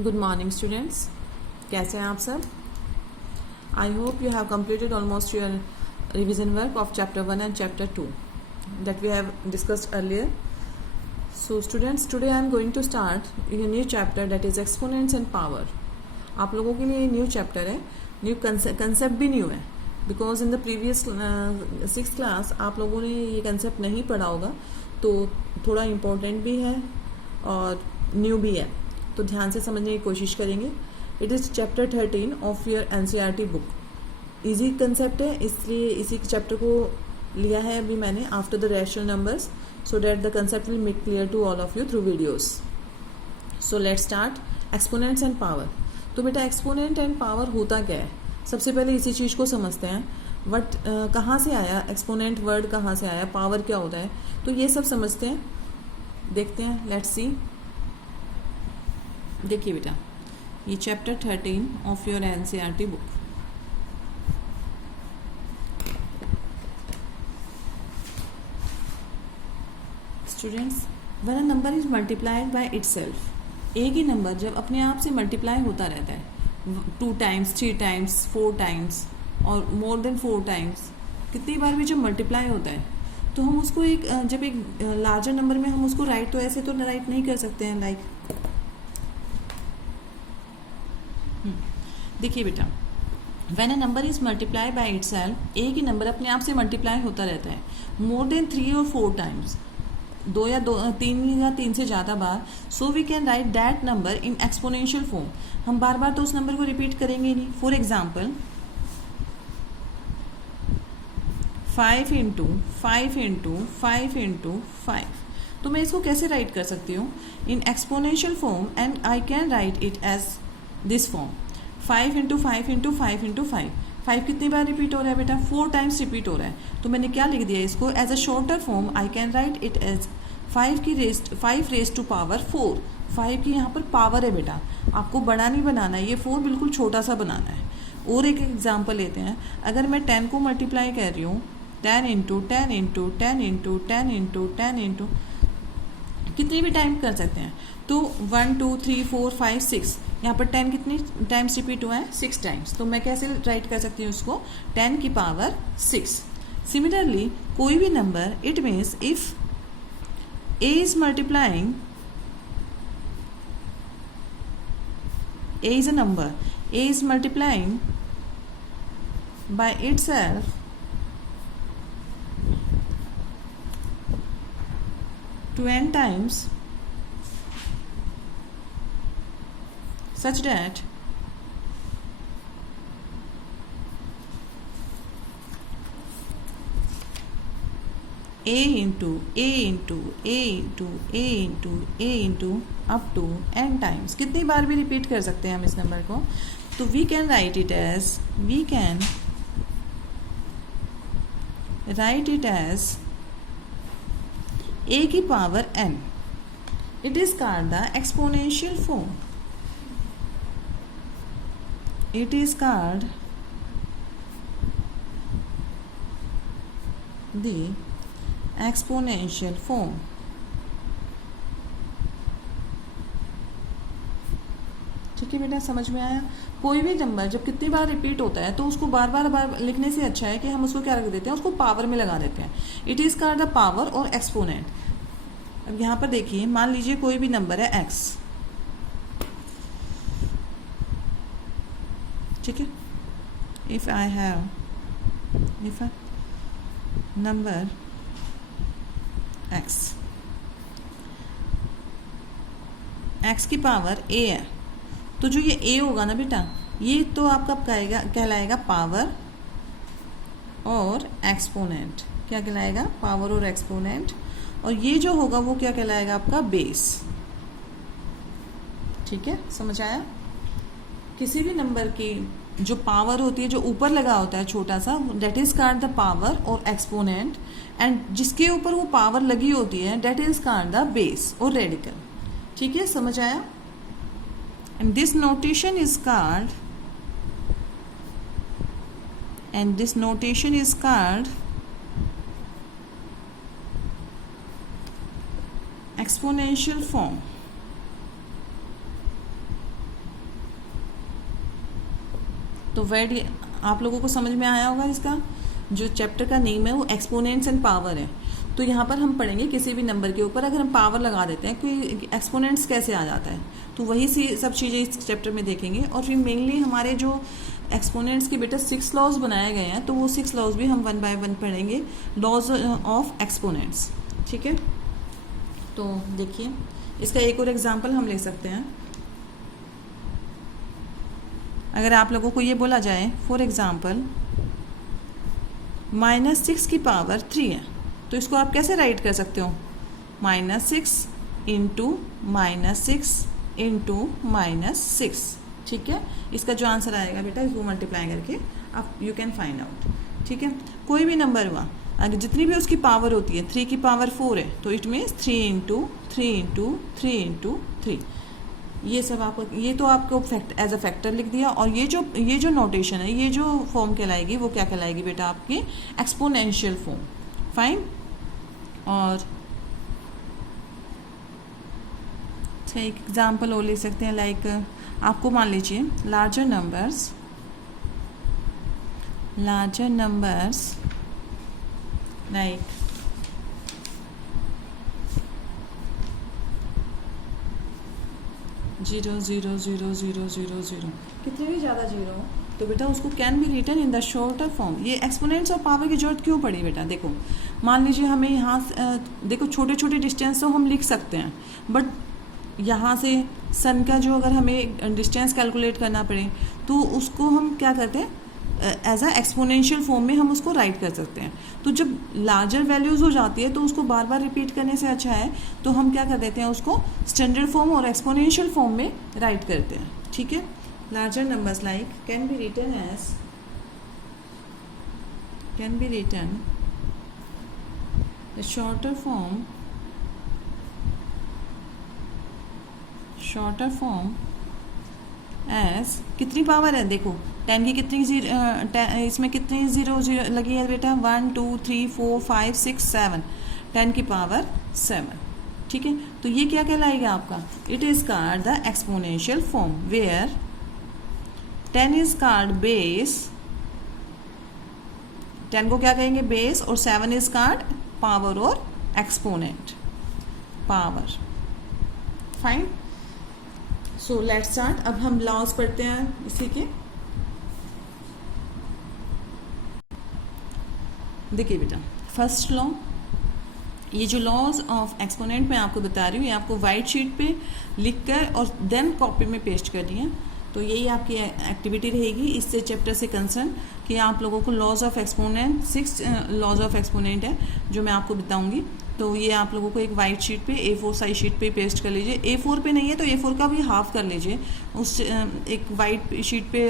Good morning students, कैसे हैं आप सब? I hope you have completed almost your revision work of chapter 1 and chapter 2 that we have discussed earlier. So students, today I am going to start a new chapter that is exponents and power. आप लोगों के लिए new chapter है, new concept भी new है, because in the previous 6th class आप लोगों ने ये कंसेप्ट नहीं पढ़ा होगा, तो थोड़ा इम्पोर्टेंट भी है और न्यू भी है, तो ध्यान से समझने की कोशिश करेंगे. It is chapter 13 of your NCERT book. Easy concept है, इसलिए इसी चैप्टर को लिया है अभी मैंने after the rational numbers, so that the concept will make clear to all of you through videos. So let's start exponents and power. तो बेटा एक्सपोनेंट एंड पावर होता क्या है? सबसे पहले इसी चीज़ को समझते हैं. कहाँ से आया एक्सपोनेंट वर्ड, कहाँ से आया, पावर क्या होता है, तो ये सब समझते हैं, देखते हैं. Let's see. देखिए बेटा, ये chapter 13 of your NCERT book. Students, when a number is multiplied by itself, एक ही नंबर जब अपने आप से मल्टीप्लाई होता रहता है 2 टाइम्स, 3 टाइम्स, 4 टाइम्स और मोर देन 4 टाइम्स, कितनी बार भी जब मल्टीप्लाई होता है तो हम उसको जब एक लार्जर नंबर में हम उसको राइट तो ऐसे तो राइट नहीं कर सकते हैं. लाइक देखिए बेटा, when a number is multiply by itself, एक ही नंबर अपने आप से मल्टीप्लाई होता रहता है मोर देन 3 और 4 टाइम्स, 3 या 3 से ज़्यादा बार. So we can write that number in exponential form. हम बार बार तो उस नंबर को रिपीट करेंगे ही नहीं. For example 5 into 5 into 5 into 5, तो मैं इसको कैसे राइट कर सकती हूँ in exponential form, and I can write it as this form. 5 into 5 into 5 into 5. 5 कितनी बार रिपीट हो रहा है बेटा? 4 टाइम्स रिपीट हो रहा है, तो मैंने क्या लिख दिया इसको as a shorter form. I can write it as 5 raised to power 4. 5 की यहाँ पर पावर है बेटा, आपको बड़ा नहीं बनाना है, ये 4 बिल्कुल छोटा सा बनाना है. और एक एग्जाम्पल लेते हैं. अगर मैं 10 को मल्टीप्लाई कर रही हूँ 10 into 10 into 10 into 10 into 10 into, कितनी भी टाइम कर सकते हैं, तो 1 2 3 4 5 6, यहाँ पर 10 कितनी टाइम्स रिपीट हुआ है? 6 टाइम्स. तो मैं कैसे राइट कर सकती हूँ उसको? 10 की पावर 6. सिमिलरली कोई भी number, it means if a is multiplying, a is a number, a is multiplying by itself to n times such that a into a into a into a into a into up to n times. कितनी बार भी repeat कर सकते हैं हम इस number को, तो we can write it as a की power n. It is called the exponential form. It is called the exponential form. ठीक है बेटा, समझ में आया? कोई भी नंबर जब कितनी बार रिपीट होता है तो उसको बार बार लिखने से अच्छा है कि हम उसको क्या रख देते हैं, उसको पावर में लगा देते हैं. It is called the power और एक्सपोनेंट. अब यहाँ पर देखिए, मान लीजिए कोई भी नंबर है x, ठीक है. If I have a number x की पावर a है, तो जो ये a होगा ना बेटा, ये तो आपका कहलाएगा पावर और एक्सपोनेंट. क्या कहलाएगा? पावर और एक्सपोनेंट. और ये जो होगा वो क्या कहलाएगा? आपका बेस. ठीक है, समझ आया? किसी भी नंबर की जो पावर होती है, जो ऊपर लगा होता है छोटा सा, that is called the power और एक्सपोनेंट, एंड जिसके ऊपर वो पावर लगी होती है that is called the base और रेडिकल. ठीक है, समझ आया? And this notation is called exponential form. तो वर्ड आप लोगों को समझ में आया होगा। इसका जो चैप्टर का नेम है वो एक्सपोनेंट्स एंड पावर है। तो यहाँ पर हम पढ़ेंगे किसी भी नंबर के ऊपर अगर हम पावर लगा देते हैं कि एक्सपोनेंट्स कैसे आ जाता है, तो वही सी सब चीज़ें इस चैप्टर में देखेंगे। और फिर मेनली हमारे जो एक्सपोनेंट्स के बेटा 6 लॉज बनाए गए हैं, तो वो 6 लॉज भी हम 1 बाय 1 पढ़ेंगे, लॉज ऑफ एक्सपोनेंट्स। ठीक है, तो देखिए इसका एक और एग्जाम्पल हम ले सकते हैं। अगर आप लोगों को ये बोला जाए फॉर एग्जाम्पल -6 की पावर 3 है, तो इसको आप कैसे राइट कर सकते हो? -6 इंटू -6 इंटू -6। ठीक है, इसका जो आंसर आएगा बेटा इसको मल्टीप्लाई करके आप यू कैन फाइंड आउट। ठीक है, कोई भी नंबर हुआ अगर जितनी भी उसकी पावर होती है, 3 की पावर 4 है, तो it means 3 into 3 into 3 into 3। ये सब आपको, ये तो आपको एज अ फैक्टर लिख दिया। और ये जो नोटेशन है, ये जो फॉर्म कहलाएगी वो क्या कहलाएगी बेटा? आपकी एक्सपोनेंशियल फॉर्म। फाइन। और एक एग्जांपल और ले सकते हैं, लाइक आपको मान लीजिए लार्जर नंबर्स लाइक 0 0 0 0 0 0, कितने भी ज़्यादा जीरो हो तो बेटा उसको can be written in the shorter form. ये एक्सपोनेंट्स और पावर की जरूरत क्यों पड़ी बेटा? देखो मान लीजिए हमें यहाँ देखो छोटे छोटे डिस्टेंस तो हम लिख सकते हैं, बट यहाँ से सन का जो अगर हमें डिस्टेंस कैलकुलेट करना पड़े तो उसको हम क्या करते हैं, एज अ एक्सपोनेंशियल फॉर्म में हम उसको राइट कर सकते हैं। तो जब लार्जर वैल्यूज़ हो जाती है तो उसको बार बार रिपीट करने से अच्छा है तो हम क्या कर देते हैं, उसको स्टैंडर्ड फॉर्म और एक्सपोनेंशियल फॉर्म में राइट करते हैं। ठीक है, larger numbers like can be written the shorter form as, कितनी पावर है देखो 10 की कितनी इसमें कितनी जीरो लगी है बेटा? 1 2 3 4 5 6 7, 10 की पावर 7। ठीक है, तो ये क्या कहलाएगा आपका? It is called the exponential form where 10 is called base, 10 को क्या कहेंगे? बेस, और 7 इज कॉल्ड पावर और exponent power. Fine. So let's start. अब हम लॉज पढ़ते हैं इसी के। देखिए बेटा फर्स्ट लॉ, ये जो लॉज ऑफ एक्सपोनेंट मैं आपको बता रही हूँ ये आपको वाइट शीट पे लिखकर और देन कॉपी में पेस्ट करनी है। तो यही आपकी एक्टिविटी रहेगी इससे चैप्टर से कंसर्न कि आप लोगों को laws of exponent 6 laws of exponent है जो मैं आपको बताऊंगी। तो ये आप लोगों को एक वाइट शीट पे A4 साइज शीट पे पेस्ट कर लीजिए। A4 पे नहीं है तो A4 का भी हाफ कर लीजिए, उस एक वाइट शीट पे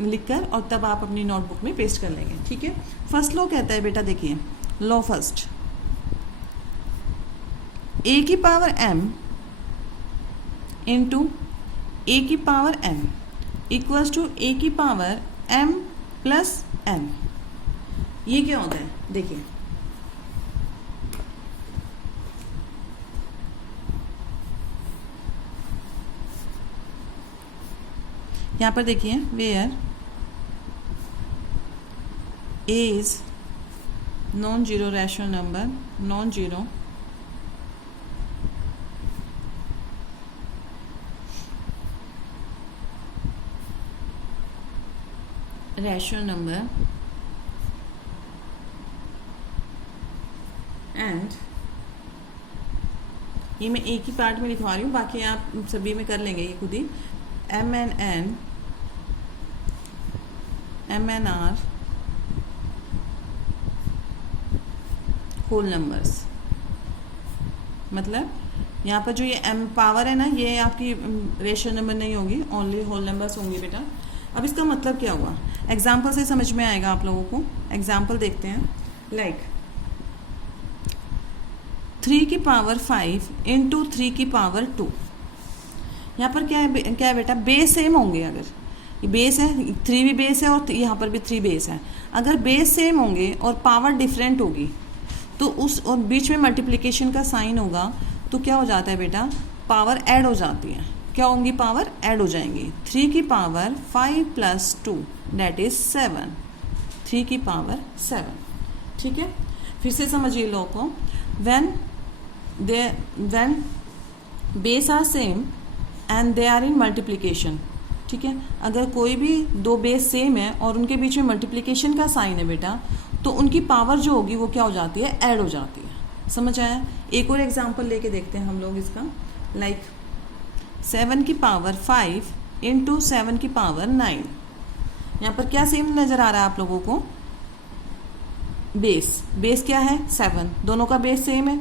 लिखकर, और तब आप अपनी नोटबुक में पेस्ट कर लेंगे। ठीक है, फर्स्ट लॉ कहता है बेटा, देखिए लॉ फर्स्ट, A की पावर m इंटू A की power m equals to A की पावर m प्लस m। ये क्या होता है? देखिए यहाँ पर देखिए where A is non zero rational number, non zero rational number and, ये मैं एक ही पार्ट में लिखवा रही हूँ, बाकी आप सभी में कर लेंगे ये खुद ही। M and N, M and R whole numbers. मतलब यहाँ पर जो ये m पावर है ना, ये आपकी रेशनल नंबर नहीं होगी, ओनली होल नंबर्स होंगे बेटा। अब इसका मतलब क्या हुआ? एग्जाम्पल से समझ में आएगा आप लोगों को। एग्जाम्पल देखते हैं, लाइक 3 की पावर 5 इंटू 3 की पावर 2। यहाँ पर क्या है बेटा? बेस सेम होंगे। अगर ये बेस है, 3 भी बेस है और यहाँ पर भी 3 बेस है। अगर बेस सेम होंगे और पावर डिफरेंट होगी तो उस और बीच में मल्टीप्लिकेशन का साइन होगा तो क्या हो जाता है बेटा? पावर ऐड हो जाती है। क्या होंगी, पावर ऐड हो जाएंगी। 3 की पावर 5 + 2 दैट इज 7, 3 की पावर 7। ठीक है, फिर से समझिए लॉ को। When base are same and they are in multiplication, ठीक है, अगर कोई भी दो बेस सेम है और उनके बीच में मल्टीप्लिकेशन का साइन है बेटा, तो उनकी पावर जो होगी वो क्या हो जाती है, ऐड हो जाती है। समझ आया? एक और एग्जांपल लेके देखते हैं हम लोग इसका। लाइक 7 की पावर 5 × 7 की पावर 9। यहाँ पर क्या सेम नज़र आ रहा है आप लोगों को, बेस क्या है, 7, दोनों का बेस सेम है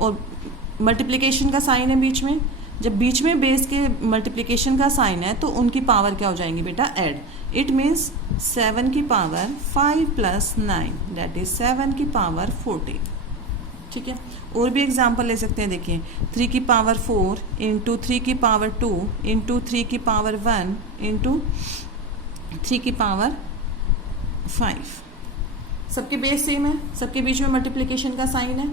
और मल्टीप्लिकेशन का साइन है बीच में। जब बीच में बेस के मल्टीप्लिकेशन का साइन है तो उनकी पावर क्या हो जाएंगी बेटा, ऐड। इट मीन्स 7 की पावर 5 + 9 दैट इज 7 की पावर 14। ठीक है, और भी एग्जांपल ले सकते हैं। देखिए 3 की पावर 4 × 3 की पावर 2 × 3 की पावर 1 × 3 की पावर 5। सबके बेस सेम है, सबके बीच में मल्टीप्लिकेशन का साइन है।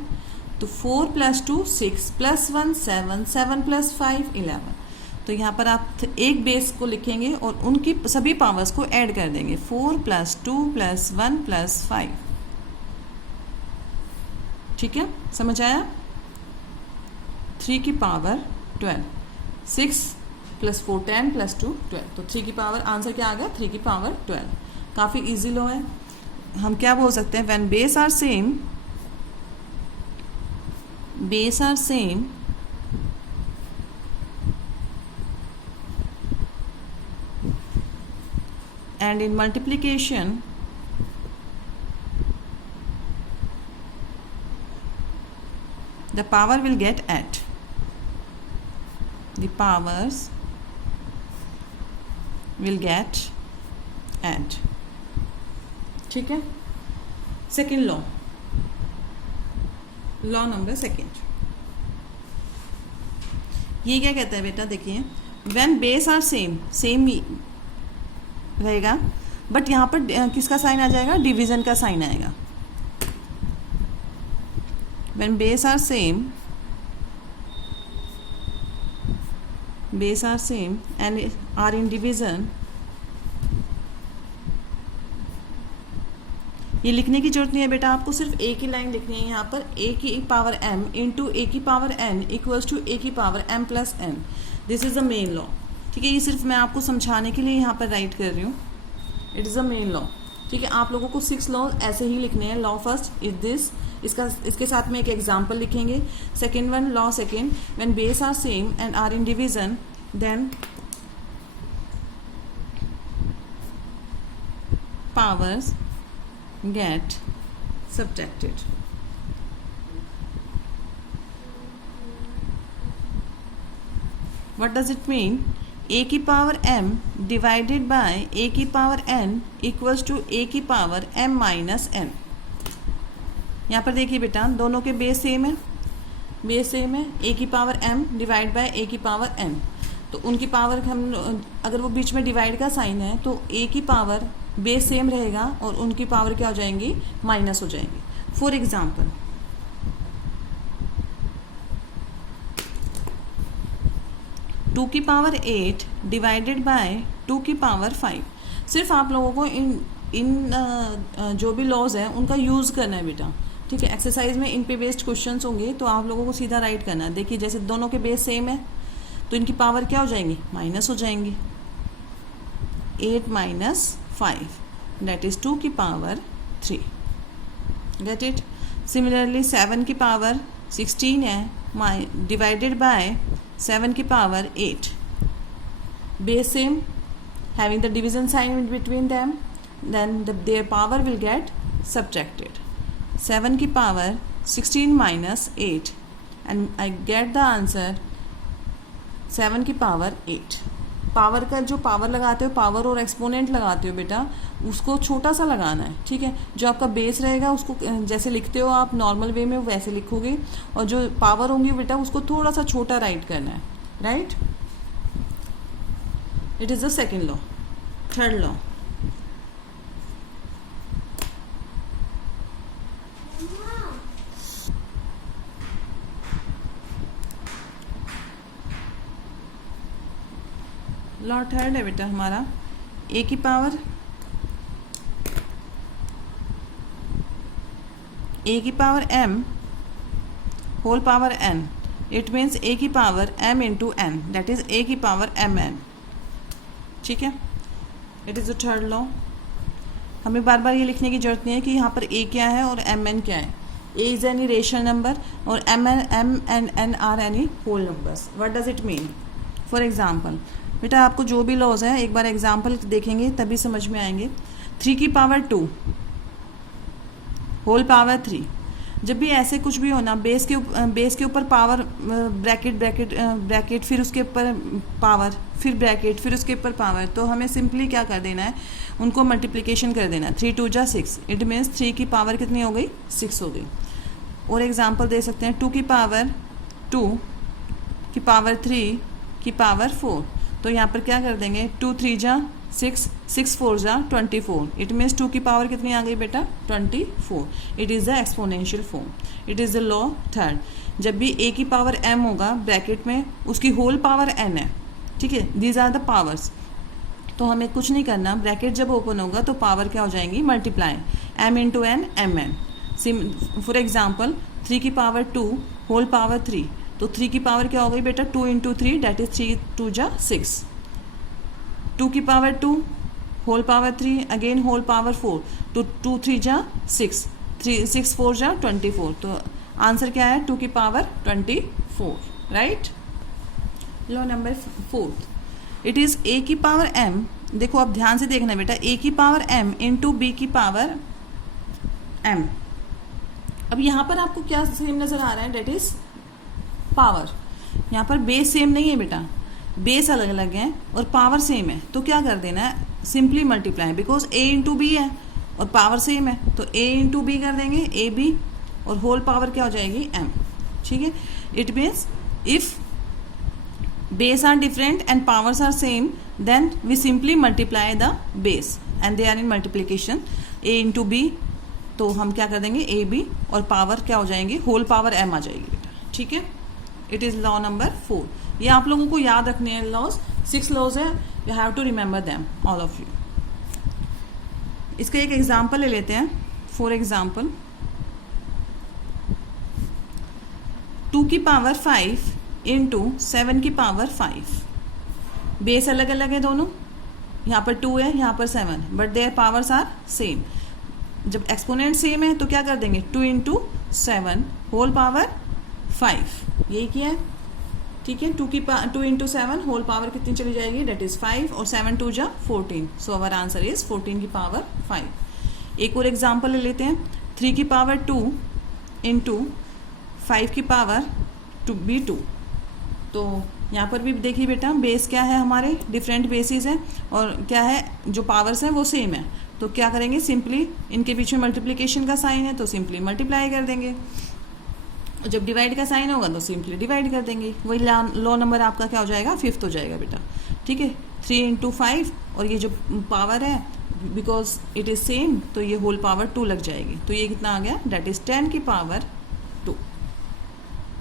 तो 4 + 2 6 + 1 7 7 + 5 11। तो यहाँ पर आप एक बेस को लिखेंगे और उनकी सभी पावर्स को ऐड कर देंगे, 4 + 2 + 1 + 5। ठीक है, समझ आया? 3 की पावर 12, 6 + 4 10 + 2 12। तो 3 की पावर, आंसर क्या आ गया, 3 की पावर 12। काफ़ी इजी लॉ है। हम क्या बोल सकते हैं, when base are same and in multiplication the power will get add, the powers will get add। ठीक है, second law, law number second, ये क्या कहता है बेटा, देखिए व्हेन बेस आर सेम रहेगा, बट यहाँ पर किसका साइन आ जाएगा, डिवीजन का साइन आएगा। When base are same and are in division, ये लिखने की जरूरत नहीं है बेटा, आपको सिर्फ एक ही लाइन लिखनी है यहाँ पर, a की पावर m × a की पावर n = a की power m + n। This is the main law. ठीक है, ये सिर्फ मैं आपको समझाने के लिए यहाँ पर राइट कर रही हूँ। It is the main law. ठीक है, आप लोगों को 6 लॉ ऐसे ही लिखने हैं। लॉ फर्स्ट इज दिस, इसके साथ में एक एग्जाम्पल लिखेंगे। Second one, law second, when base are same and are in division then powers get subtracted। What does it mean? a की power m divided by a की power n equals to a की power m - n। यहाँ पर देखिए बेटा, दोनों के base same है, a की power m divide by a की पावर n। तो उनकी पावर हम, अगर वो बीच में डिवाइड का साइन है तो a की पावर बेस सेम रहेगा और उनकी पावर क्या हो जाएंगी, माइनस हो जाएंगी। फॉर एग्जाम्पल 2 की पावर 8 डिवाइडेड बाय 2 की पावर 5। सिर्फ आप लोगों को इन जो भी लॉज हैं उनका यूज़ करना है बेटा। ठीक है, एक्सरसाइज में इन पे बेस्ड क्वेश्चंस होंगे तो आप लोगों को सीधा राइट करना है। देखिए जैसे दोनों के बेस सेम है तो इनकी पावर क्या हो जाएंगी, माइनस हो जाएंगी। 8 - 5 दैट इज 2 की पावर 3। Get it? सिमिलरली 7 की पावर 16 है डिवाइडेड बाय 7 की power 8। Base same, having the division sign in between them, then their power will get subtracted। 7 की power 16 - 8 and I get the answer 7 की power 8। Power का जो power लगाते हो, power और एक्सपोनेंट लगाते हो बेटा, उसको छोटा सा लगाना है। ठीक है, जो आपका बेस रहेगा उसको जैसे लिखते हो आप नॉर्मल वे में वैसे लिखोगे, और जो पावर होंगी बेटा उसको थोड़ा सा छोटा राइट करना है। Right, it is the second law. Third law, law third है बेटा हमारा ए की power m whole power n, it means a की power m into n, that is a की पावर mn. ठीक है, it is the third law. हमें बार बार ये लिखने की जरूरत नहीं है कि यहाँ पर a क्या है और mn क्या है. a is any rational number और m and n are any whole numbers. What does it mean? For example बेटा आपको जो भी लॉज है एक बार एग्जाम्पल देखेंगे तभी समझ में आएंगे. 3 की पावर 2 होल पावर 3. जब भी ऐसे कुछ भी हो ना, बेस के ऊपर पावर, ब्रैकेट फिर उसके ऊपर पावर, फिर ब्रैकेट, फिर उसके ऊपर पावर, तो हमें सिंपली क्या कर देना है, उनको मल्टीप्लिकेशन कर देना. 3 2 जा 6, इट मीन्स 3 की पावर कितनी हो गई? 6 हो गई. और एग्जांपल दे सकते हैं 2 की पावर 2 की पावर 3 की पावर 4. तो यहाँ पर क्या कर देंगे, 2 3 जा 6, 6 4 जा 24. इट मीन्स 2 की पावर कितनी आ गई बेटा? 24. It is the exponential form. It is the law third. जब भी a की पावर m होगा ब्रैकेट में, उसकी होल पावर n है. ठीक है, दीज आर द पावर्स. तो हमें कुछ नहीं करना, ब्रैकेट जब ओपन होगा तो पावर क्या हो जाएंगी? Multiply. m into n mn. For example 3 की पावर 2 होल पावर 3. तो 3 की पावर क्या हो गई बेटा? 2 इंटू 3, डैट इज 3 2 जा 6. 2 की power 2 whole power 3, again whole power 4. तो 2 3 जा 6, 6 4 जा 24. तो आंसर क्या है? 2 की power 24. Right. Law number 4, it is a की पावर m. देखो अब ध्यान से देखना बेटा, a की पावर m इंटू b की पावर m. अब यहाँ पर आपको क्या सेम नजर आ रहा है? That is power. यहाँ पर बेस सेम नहीं है बेटा, बेस अलग अलग है और पावर सेम है. तो क्या कर देना है? Simply multiply, because a into B है और पावर सेम है. तो a इंटू बी कर देंगे, ए बी, और होल पावर क्या हो जाएगी? m. ठीक है, it means if base are different and powers are same, then we simply multiply the base and they are in multiplication. a into B, तो हम क्या कर देंगे? ए बी, और पावर क्या हो जाएंगी? होल पावर m आ जाएगी बेटा. ठीक है, इट इज़ लॉ नंबर 4. ये आप लोगों को याद रखने हैं लॉज. 6 लॉज है, you have to remember them all of you. इसका एक एग्जाम्पल ले लेते हैं. फॉर एग्जाम्पल 2 की पावर 5 इंटू 7 की पावर 5. बेस अलग अलग है दोनों, यहाँ पर 2 है, यहाँ पर 7, but their powers are same. जब एक्सपोनेंट सेम है तो क्या कर देंगे? 2 इंटू 7 होल पावर 5. यही किया है. ठीक है, 2 इंटू 7 होल पावर कितनी चली जाएगी? डेट इज 5, और 7 2 जा 14. सो अवर आंसर इज 14 की पावर 5. एक और एग्जांपल ले लेते हैं. 3 की पावर 2 इंटू 5 की पावर 2. तो यहाँ पर भी देखिए बेटा, बेस क्या है? हमारे डिफरेंट बेसिस हैं, और क्या है? जो पावर्स हैं वो सेम है. तो क्या करेंगे? सिंपली इनके बीच में मल्टीप्लिकेशन का साइन है तो सिंपली मल्टीप्लाई कर देंगे. जब डिवाइड का साइन होगा तो सिंपली डिवाइड कर देंगे. वही लॉ नंबर आपका क्या हो जाएगा? 5th हो जाएगा बेटा. ठीक है, 3 इंटू 5, और ये जो पावर है बिकॉज इट इज सेम, तो ये होल पावर 2 लग जाएगी. तो ये कितना आ गया? डेट इज 10 की पावर 2.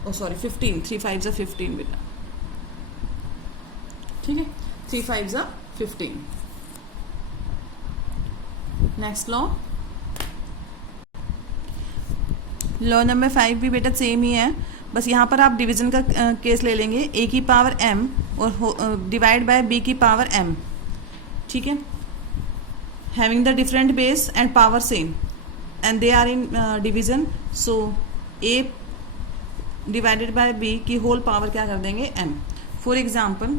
ओ सॉरी 15. 3 5 जा 15 बेटा. ठीक है, 3 5 जा 15. नेक्स्ट लॉ नंबर 5 भी बेटा सेम ही है, बस यहाँ पर आप डिवीजन का केस ले लेंगे. a की पावर m और डिवाइड बाय b की पावर m. ठीक है, having the different base and power same and they are in division, so a divided by b की होल पावर क्या कर देंगे? m. फॉर एग्जाम्पल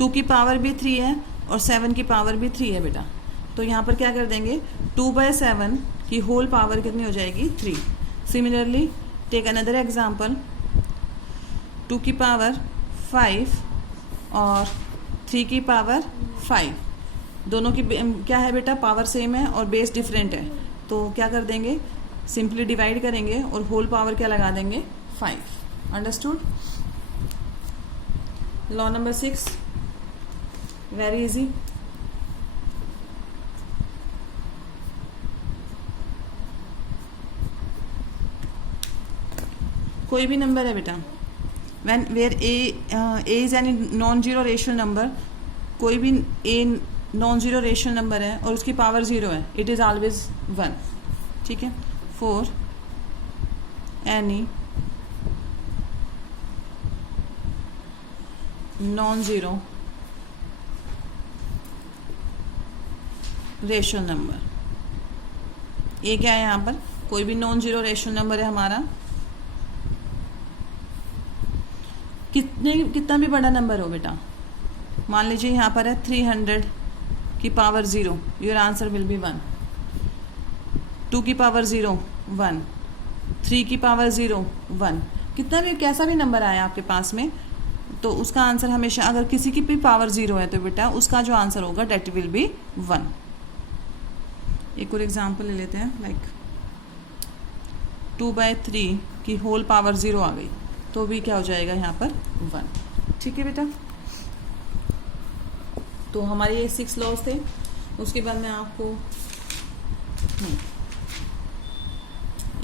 2 की पावर भी 3 है और 7 की पावर भी 3 है बेटा. तो यहाँ पर क्या कर देंगे? 2/7 की होल पावर कितनी हो जाएगी? 3. Similarly take another example. 2 की पावर 5 और 3 की पावर 5. दोनों की क्या है बेटा? पावर सेम है और बेस डिफरेंट है. तो क्या कर देंगे? सिंपली डिवाइड करेंगे और होल पावर क्या लगा देंगे? 5. Understood? Law number 6, very easy. कोई भी नंबर है बेटा, when where A is any non zero rational number, कोई भी A non zero rational number है और उसकी पावर 0 है, इट इज़ ऑलवेज 1. ठीक है. For any non zero rational number, a क्या है यहाँ पर, कोई भी नॉन जीरो रेशनल नंबर है हमारा, कितना भी बड़ा नंबर हो बेटा, मान लीजिए यहाँ पर है 300 की power 0, your answer will be 1. 2 की पावर 0 1, 3 की पावर 0 1, कितना भी कैसा भी नंबर आया आपके पास में, तो उसका आंसर हमेशा, अगर किसी की भी पावर 0 है तो बेटा उसका जो आंसर होगा डेट विल बी 1. एक और एग्जांपल ले लेते हैं, लाइक 2/3 की होल पावर 0 आ गई तो भी क्या हो जाएगा यहाँ पर 1. ठीक है बेटा. तो हमारे ये 6 लॉज थे. उसके बाद मैं आपको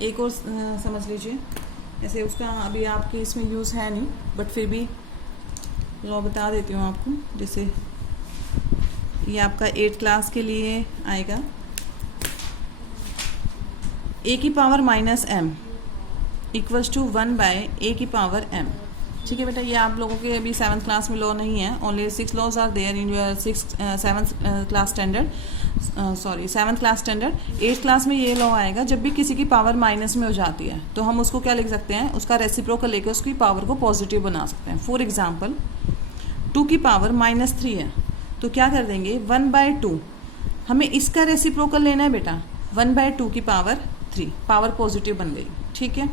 एक और समझ लीजिए, ऐसे उसका अभी आपके इसमें यूज़ है नहीं, बट फिर भी लॉ बता देती हूँ आपको. जैसे ये आपका 8th क्लास के लिए आएगा, a की power -m equals to 1/a की पावर m. ठीक है बेटा. ये आप लोगों के अभी 7th क्लास में लॉ नहीं है, only 6 laws are there in your 7th class standard. 7th class standard. 8th class में ये लॉ आएगा, जब भी किसी की पावर माइनस में हो जाती है तो हम उसको क्या लिख सकते हैं, उसका रेसिप्रोकल लेकर उसकी पावर को पॉजिटिव बना सकते हैं. फॉर एग्जाम्पल 2 की पावर -3 है तो क्या कर देंगे, 1/2. हमें इसका रेसिप्रोकल लेना है बेटा, 1/2 की पावर 3, पावर पॉजिटिव बन गई. ठीक है.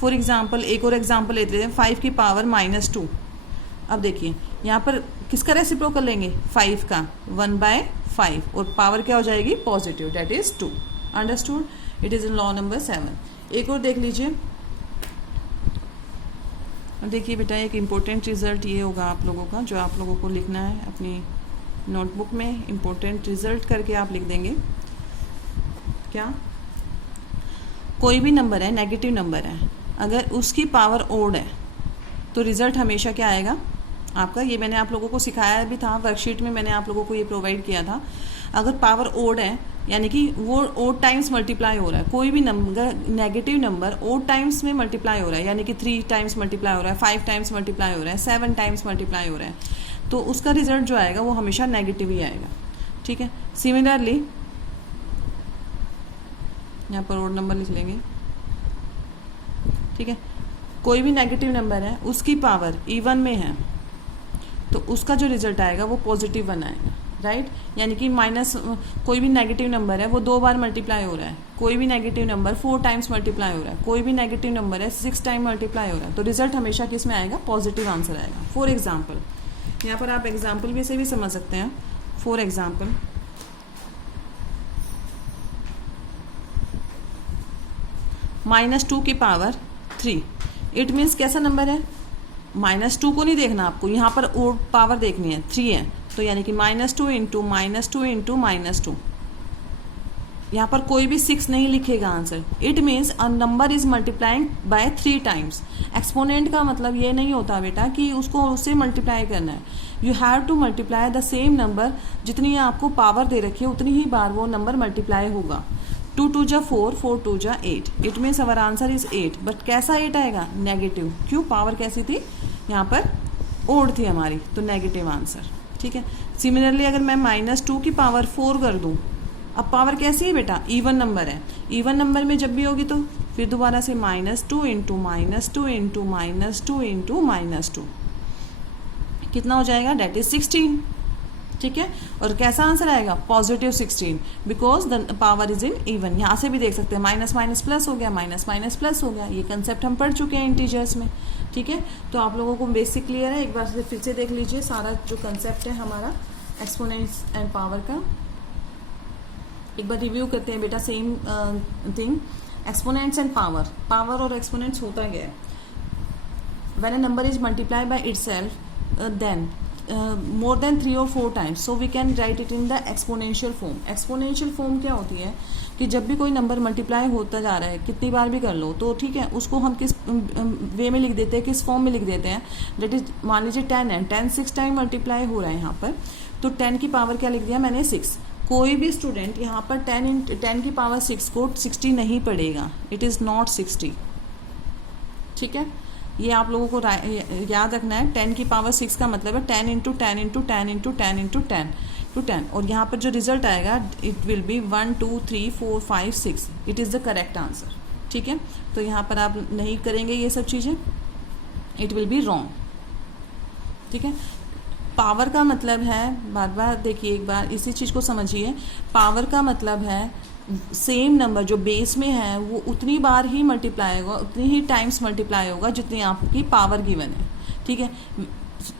फॉर एग्जाम्पल एक और एग्जाम्पल लेते हैं, 5 की पावर -2. अब देखिए यहाँ पर किसका रेसिप्रोकल लेंगे, 5 का, 1/5, और पावर क्या हो जाएगी, positive, that is 2. Understood. It is in law number 7. एक और देख लीजिए. देखिए बेटा, एक इम्पोर्टेंट रिजल्ट ये होगा आप लोगों का, जो आप लोगों को लिखना है अपनी नोटबुक में. इम्पोर्टेंट रिजल्ट करके आप लिख देंगे. क्या, कोई भी नंबर है, नेगेटिव नंबर है, अगर उसकी पावर ओड है तो रिजल्ट हमेशा क्या आएगा आपका, ये मैंने आप लोगों को सिखाया भी था, वर्कशीट में मैंने आप लोगों को ये प्रोवाइड किया था. अगर पावर ओड है यानी कि वो ओड टाइम्स मल्टीप्लाई हो रहा है, कोई भी number negative number odd times में मल्टीप्लाई हो रहा है, यानी कि 3 टाइम्स मल्टीप्लाई हो रहा है, 5 टाइम्स मल्टीप्लाई हो रहा है, 7 टाइम्स मल्टीप्लाई हो रहा है, तो उसका रिजल्ट जो आएगा वो हमेशा नेगेटिव ही आएगा. ठीक है. सिमिलरली यहाँ पर ओड नंबर लिख लेंगे. ठीक है. कोई भी नेगेटिव नंबर है, उसकी पावर इवन में है तो उसका जो रिजल्ट आएगा वो पॉजिटिव 1 आएगा. राइट. यानी कि माइनस, कोई भी नेगेटिव नंबर है वो 2 बार मल्टीप्लाई हो रहा है, कोई भी नेगेटिव नंबर 4 टाइम्स मल्टीप्लाई हो रहा है, कोई भी नेगेटिव नंबर है 6 टाइम मल्टीप्लाई हो रहा है, तो रिजल्ट हमेशा किस में आएगा, पॉजिटिव आंसर आएगा. फॉर एग्जाम्पल यहाँ पर आप एग्जाम्पल भी से भी समझ सकते हैं. फॉर एग्जाम्पल -2 की पावर 3, इट मीन्स कैसा नंबर है, -2 को नहीं देखना आपको, यहाँ पर और पावर देखनी है, 3 है, तो यानी कि -2 इंटू -2 यहाँ पर कोई भी 6 नहीं लिखेगा answer. It means a number is multiplying bye 3 times. Exponent का मतलब ये नहीं होता बेटा कि उसको उससे मल्टीप्लाई करना है. You have to multiply the same number, जितनी आपको पावर दे रखी है उतनी ही बार वो नंबर मल्टीप्लाई होगा. 2 2 जा 4, 4 2 जा 8. It means our answer is 8. But कैसा 8 आएगा, नेगेटिव. क्यों, पावर कैसी थी, यहाँ पर ओड थी हमारी, तो नेगेटिव आंसर. ठीक है. सिमिलरली अगर मैं -2 की पावर 4 कर दूँ, अब पावर कैसी है बेटा, इवन नंबर है. इवन नंबर में जब भी होगी तो फिर दोबारा से -2 इंटू -2 इंटू -2 इंटू -2 कितना हो जाएगा, डेट इज 16. ठीक है. और कैसा आंसर आएगा, positive 16, because the power is in even. यहाँ से भी देख सकते हैं, माइनस माइनस प्लस हो गया, माइनस माइनस प्लस हो गया. ये कंसेप्ट हम पढ़ चुके हैं इंटीजर्स में. ठीक है. तो आप लोगों को बेसिक क्लियर है. एक बार से फिर से देख लीजिए सारा जो कंसेप्ट है हमारा एक्सपोनेंट्स एंड पावर का. एक बार रिव्यू करते हैं बेटा, same thing. Exponents and power. Power और एक्सपोनेंट्स होता क्या है, when a number is multiply by itself then more than 3 or 4 times, so we can write it in the exponential form. exponential form क्या होती है, कि जब भी कोई नंबर मल्टीप्लाई होता जा रहा है, कितनी बार भी कर लो तो ठीक है, उसको हम किस वे में लिख देते हैं, किस फॉर्म में लिख देते हैं। दैट इज, मान लीजिए 10 है, 10 6 टाइम मल्टीप्लाई हो रहा है यहाँ पर, तो 10 की पावर क्या लिख दिया मैंने 6। कोई भी स्टूडेंट यहाँ पर 10 की पावर 6 को 60 नहीं पढ़ेगा, इट इज़ नॉट 60। ठीक है, ये आप लोगों को याद रखना है। 10 की पावर 6 का मतलब है 10 into 10 into 10 into 10 into 10 to 10, और यहाँ पर जो रिजल्ट आएगा it will be 1 2 3 4 5 6, it is the correct answer. ठीक है, तो यहाँ पर आप नहीं करेंगे ये सब चीज़ें, इट विल बी रॉन्ग। ठीक है, पावर का मतलब है, बार बार देखिए, एक बार इसी चीज़ को समझिए, पावर का मतलब है सेम नंबर जो बेस में है वो उतनी बार ही मल्टीप्लाई होगा, उतनी ही टाइम्स मल्टीप्लाई होगा जितनी आपकी पावर गिवन है। ठीक है,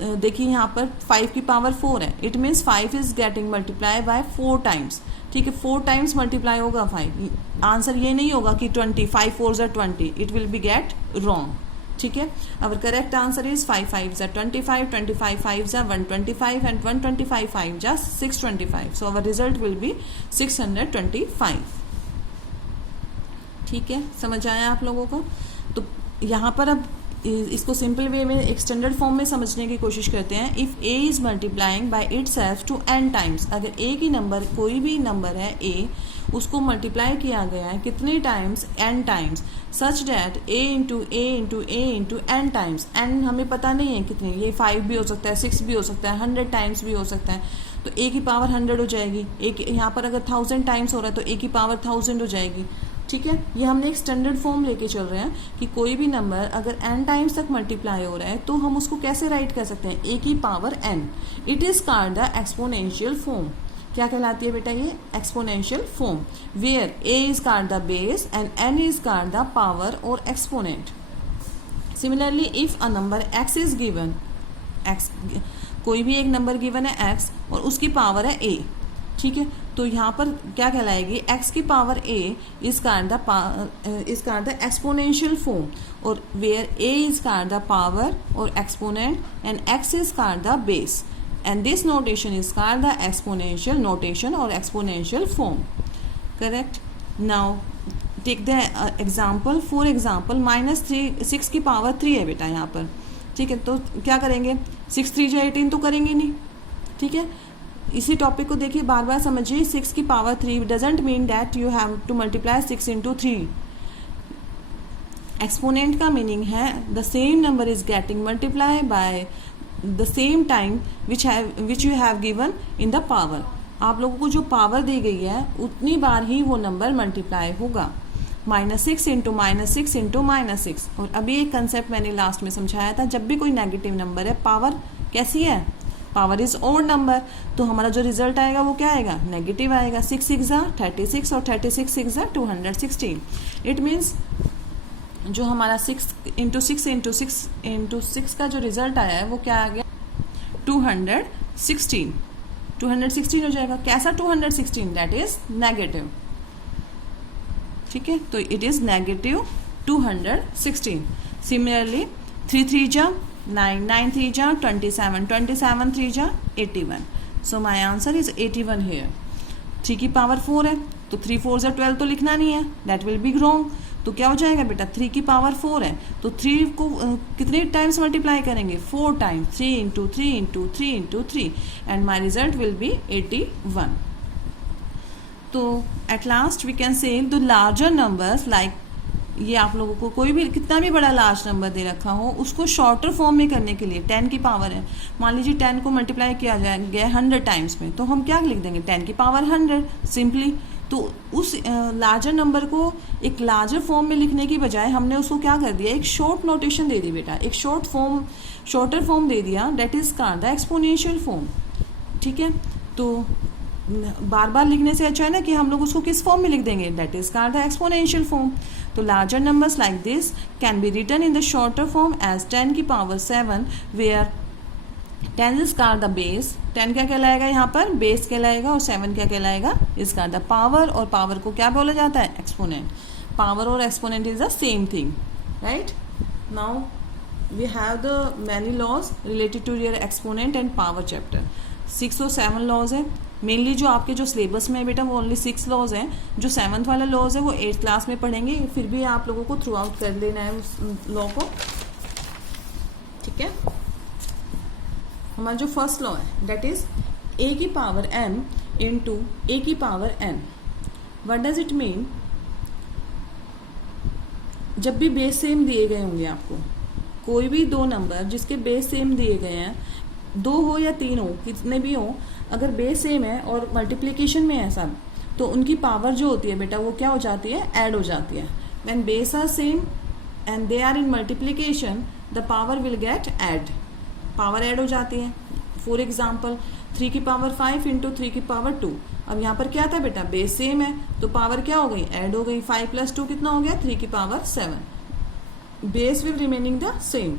देखिए यहाँ पर 5 की पावर 4 है, it means 5 is getting multiply by 4 times. ठीक है, 4 टाइम्स मल्टीप्लाई होगा 5। आंसर ये नहीं होगा कि 20, 5 4 are 20, it will B get wrong. ठीक है, अवर correct answer is 5 5 are 25, 25 5 are 125 and 125 5 are 625, so our result will be 625। ठीक है, समझ आया आप लोगों को? तो यहाँ पर अब इसको सिंपल वे में एक स्टैंडर्ड फॉर्म में समझने की कोशिश करते हैं। If A is multiplying by itself to n times, अगर ए की नंबर, कोई भी नंबर है ए, उसको मल्टीप्लाई किया गया है कितने times, n times, such that a into A into A into N times, n हमें पता नहीं है कितनी, ये 5 भी हो सकता है, 6 भी हो सकता है, 100 टाइम्स भी हो सकता है, तो a की पावर 100 हो जाएगी। एक यहाँ पर अगर 1000 टाइम्स हो रहा है तो a की पावर 1000 हो जाएगी। ठीक है, ये हमने एक स्टैंडर्ड फॉर्म लेके चल रहे हैं कि कोई भी नंबर अगर n टाइम्स तक मल्टीप्लाई हो रहा है तो हम उसको कैसे राइट कर सकते हैं, a की power n। It is called the exponential form. क्या कहलाती है बेटा ये? Exponential form, where a is called the base and n is called the power और exponent. Similarly if a number x is given, x कोई भी एक number given है x और उसकी पावर है a, ठीक है, तो यहाँ पर क्या कहलाएगी, x की power a is called the exponential form, और where a is called the power और exponent and x is called the base, and this notation is called the exponential notation or exponential form. Correct? Now take the example. For example, -6 की power 3 है बेटा यहाँ पर। ठीक है, तो क्या करेंगे, 6 3 जा 18 तो करेंगे नहीं। ठीक है, इसी टॉपिक को देखिए, बार बार समझिए। 6 की power 3 doesn't mean that you have to multiply 6 into 3। Exponent का मीनिंग है the same number is getting multiply by the same time which you have given in the power. आप लोगों को जो पावर दी गई है उतनी बार ही वो नंबर मल्टीप्लाई होगा। -6 इंटू -6 इंटू -6। और अभी एक कंसेप्ट मैंने लास्ट में समझाया था, जब भी कोई नेगेटिव नंबर है, पावर कैसी है, पावर इज ओड नंबर, तो हमारा जो रिजल्ट आएगा वो क्या आएगा, नेगेटिव आएगा। 6 6 36 और 36 6 216। इट मीन्स जो हमारा 6 इंटू 6 इंटू 6 इंटू 6 का जो रिजल्ट आया है वो क्या आ गया, 216। 216 हो जाएगा। कैसा 216? That is negative. ठीक है, तो इट इज नेगेटिव 216। सिमिलरली 3 3 जा 9, 9 3 जा 27, 27 3 जा 81। सो माई आंसर इज 81 हेयर। 3 की पावर 4 है तो 3 4 जा 12 तो लिखना नहीं है, दैट विल बी रॉन्ग। तो क्या हो जाएगा बेटा, 3 की पावर 4 है तो 3 को कितने टाइम्स मल्टीप्लाई करेंगे, 4 times. 3 into 3 into 3 into 3 and my result will be 81। तो at last we can say the larger numbers, like ये आप लोगों को कोई भी कितना भी बड़ा लार्ज नंबर दे रखा हो उसको शॉर्टर फॉर्म में करने के लिए, 10 की पावर है, मान लीजिए 10 को मल्टीप्लाई किया जाएगा 100 टाइम्स में, तो हम क्या लिख देंगे, 10 की पावर 100 सिंपली। तो उस लार्जर नंबर को एक लार्जर फॉर्म में लिखने की बजाय हमने उसको क्या कर दिया, एक शॉर्ट नोटेशन दे दी बेटा, एक शॉर्टर फॉर्म दे दिया, that is called the exponential form. ठीक है, तो बार बार लिखने से अच्छा है ना कि हम लोग उसको किस फॉर्म में लिख देंगे, that is called the exponential form. तो larger numbers like this can be written in the shorter form as 10 की power 7, where 10 is called the base. 10 क्या कहलाएगा यहाँ पर, बेस कहलाएगा, और 7 क्या कहलाएगा, इज कॉल्ड द पावर, और पावर को क्या बोला जाता है, एक्सपोनेंट। पावर और exponent is the same thing, right. Now we have the many laws related to your exponent and power chapter. 6 और 7 लॉज है। मेनली जो आपके जो सिलेबस में है बेटा वो ओनली 6 लॉज हैं। जो 7th वाला लॉज है वो 8th क्लास में पढ़ेंगे, फिर भी आप लोगों को थ्रू आउट कर लेना है उस लॉ को, ठीक है। हमारा जो फर्स्ट लॉ है दैट इज a की पावर m इंटू a की power n। What does it mean? जब भी बेस सेम दिए गए होंगे आपको, कोई भी दो नंबर जिसके बेस सेम दिए गए हैं, 2 हो या 3 हो, कितने भी हो, अगर बेस सेम है और मल्टीप्लिकेशन में है सब, तो उनकी पावर जो होती है बेटा वो क्या हो जाती है? ऐड हो जाती है। When base are same and they are in multiplication the power will get add, power add हो जाती है। फॉर एग्जाम्पल 3 की पावर 5 इंटू 3 की पावर 2। अब यहाँ पर क्या था बेटा? बेस सेम है तो पावर क्या हो गई? ऐड हो गई। 5 + 2 कितना हो गया? 3 की power 7। Base will remaining the same.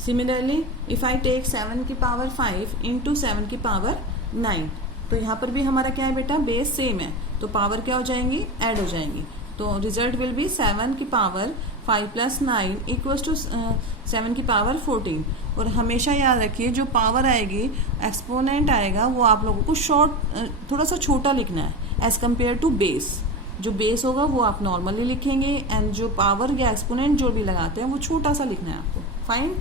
Similarly if I take 7 की पावर 5 इंटू 7 की पावर 9, तो यहाँ पर भी हमारा क्या है बेटा? बेस सेम है तो पावर क्या हो जाएंगी? ऐड हो जाएंगी। तो रिजल्ट विल बी 7 की पावर 5 + 9 इक्वल्स टू 7 की पावर 14। और हमेशा याद रखिए जो पावर आएगी, एक्सपोनेंट आएगा, वो आप लोगों को थोड़ा सा छोटा लिखना है एज कम्पेयर टू बेस। जो बेस होगा वो आप नॉर्मली लिखेंगे एंड जो पावर या एक्सपोनेंट जो भी लगाते हैं वो छोटा सा लिखना है आपको। फाइन।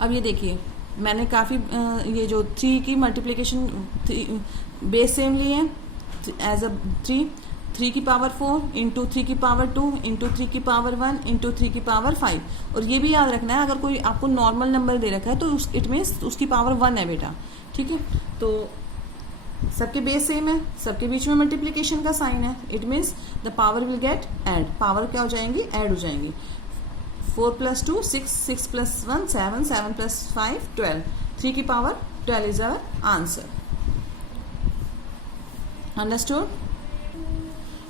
अब ये देखिए मैंने काफ़ी ये जो 3 की मल्टीप्लिकेशन बेस सेम लिए हैं एज अ 3 की पावर 4 इंटू 3 की पावर 2 इंटू 3 की पावर 1 इंटू 3 की पावर 5। और ये भी याद रखना है अगर कोई आपको नॉर्मल नंबर दे रखा है तो इट मीन्स उसकी पावर 1 है बेटा, ठीक है। तो सबके बेस सेम है, सबके बीच में मल्टीप्लिकेशन का साइन है, it means the power will get add. Power क्या हो जाएंगी? ऐड हो जाएंगी। 4 + 2 6, 6 + 1 7, 7 + 5 12, 3 की power 12 is our answer. Understood?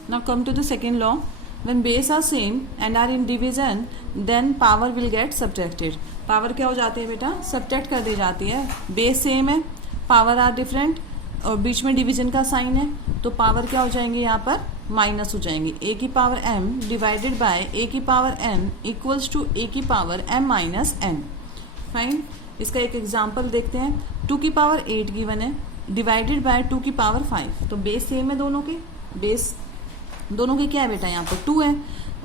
Now come to the second law. When base are same and are in division, then power will get subtracted. Power क्या हो जाती है बेटा? सब्ट्रैक्ट कर दी जाती है। बेस सेम है, पावर आर डिफरेंट और बीच में डिवीजन का साइन है, तो पावर क्या हो जाएंगी? यहाँ पर माइनस हो जाएंगी। a की power m divided by a की power n equals to a की power m minus n। Fine. इसका एक एग्जाम्पल देखते हैं। 2 की पावर 8 गिवन है डिवाइडेड बाय 2 की पावर 5। तो बेस सेम है दोनों के, बेस दोनों की क्या है बेटा? यहाँ पर 2 है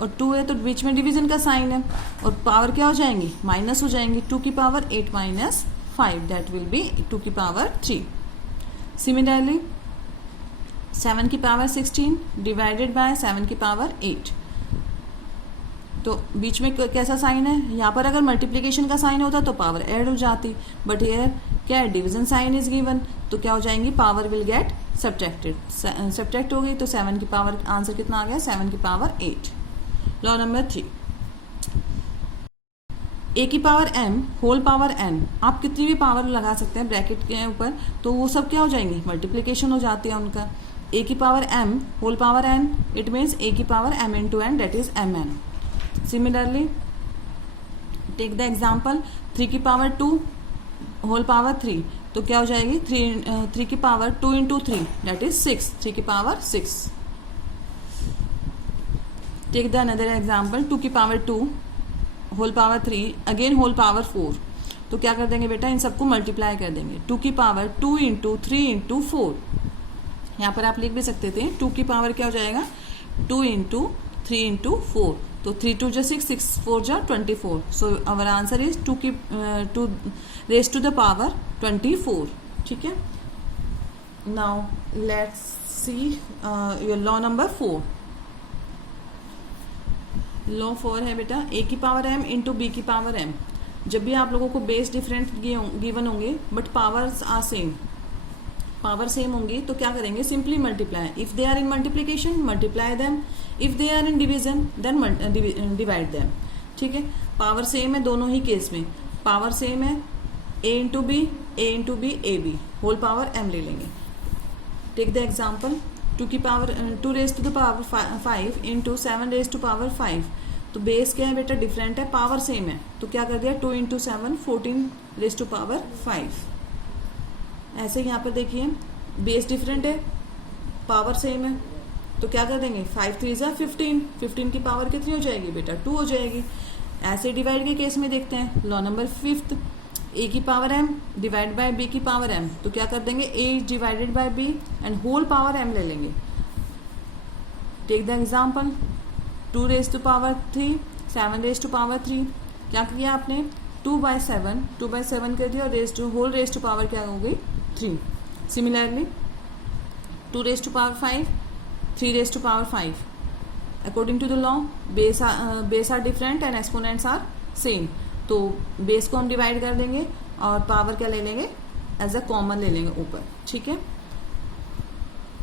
और 2 है तो बीच में डिवीजन का साइन है और पावर क्या हो जाएंगी? माइनस हो जाएंगी। 2 की power 8 minus 5 that will be 2 की पावर 3। सिमिलरली 7 की पावर 16 डिवाइडेड बाय 7 की पावर 8। तो बीच में कैसा साइन है? यहाँ पर अगर मल्टीप्लिकेशन का साइन होता तो पावर ऐड हो जाती, बट हियर क्या है? डिवीजन साइन इज गिवन, तो क्या हो जाएंगी? Power will gate subtracted. Subtract हो गई तो 7 की पावर आंसर कितना आ गया? 7 की पावर 8। लॉ नंबर 3, a की power m whole power n। आप कितनी भी पावर लगा सकते हैं ब्रैकेट के ऊपर, तो वो सब क्या हो जाएंगी? मल्टीप्लिकेशन हो जाती है उनका। a की power m whole power n, it means a की power m into n that is mn। Similarly take the example 3 की पावर 2 होल पावर 3, तो क्या हो जाएगी? 3 की पावर 2 इंटू 3 दैट इज 6, 3 की power 6। Take the another example 2 की power 2 whole power 3 again whole power 4, तो क्या कर देंगे बेटा? इन सबको मल्टीप्लाई कर देंगे। 2 की पावर 2 इंटू 3 इंटू 4। यहाँ पर आप लिख भी सकते थे 2 की पावर क्या हो जाएगा? 2 इंटू 3 इंटू 4, तो 3 2 जा 6, 6 4 जा 24। So our answer is 2 raise to the power 24। ठीक है। Now let's see your law number 4। Law 4 है बेटा a की पावर m इंटू बी की पावर m। जब भी आप लोगों को बेस डिफरेंट गिवन होंगे but powers are same, power same होंगी, तो क्या करेंगे? Simply multiply. If they are in multiplication multiply them, if they are in division then divide them. ठीक है। पावर सेम है दोनों ही केस में, पावर सेम है a into B A B whole power m ले लेंगे। टेक द एग्जाम्पल 2 की power 2 raise to the power 5 into 7 raise to power 5। तो बेस क्या है बेटा? डिफरेंट है, पावर सेम है, तो क्या कर दिया? 2 इंटू 7 14 रेज टू पावर 5। ऐसे यहाँ पर देखिए बेस डिफरेंट है, पावर सेम है, तो क्या कर देंगे? 5 3 जा 15, 15 की पावर कितनी हो जाएगी बेटा? 2 हो जाएगी। ऐसे डिवाइड के केस में देखते हैं लॉ नंबर 5। ए की power m divide by b की पावर m, तो क्या कर देंगे a divided by b and whole power m ले लेंगे. Take the example 2 raise to power 3, 7 raise to power 3. क्या किया आपने 2 बाय 7 कर दिया और होल रेज टू पावर क्या हो गई 3. Similarly 2 raise to power 5, 3 raise to power 5. According to the law base are different and exponents are same, तो बेस को हम डिवाइड कर देंगे और पावर क्या ले लेंगे एज अ कॉमन ले लेंगे ऊपर. ठीक है.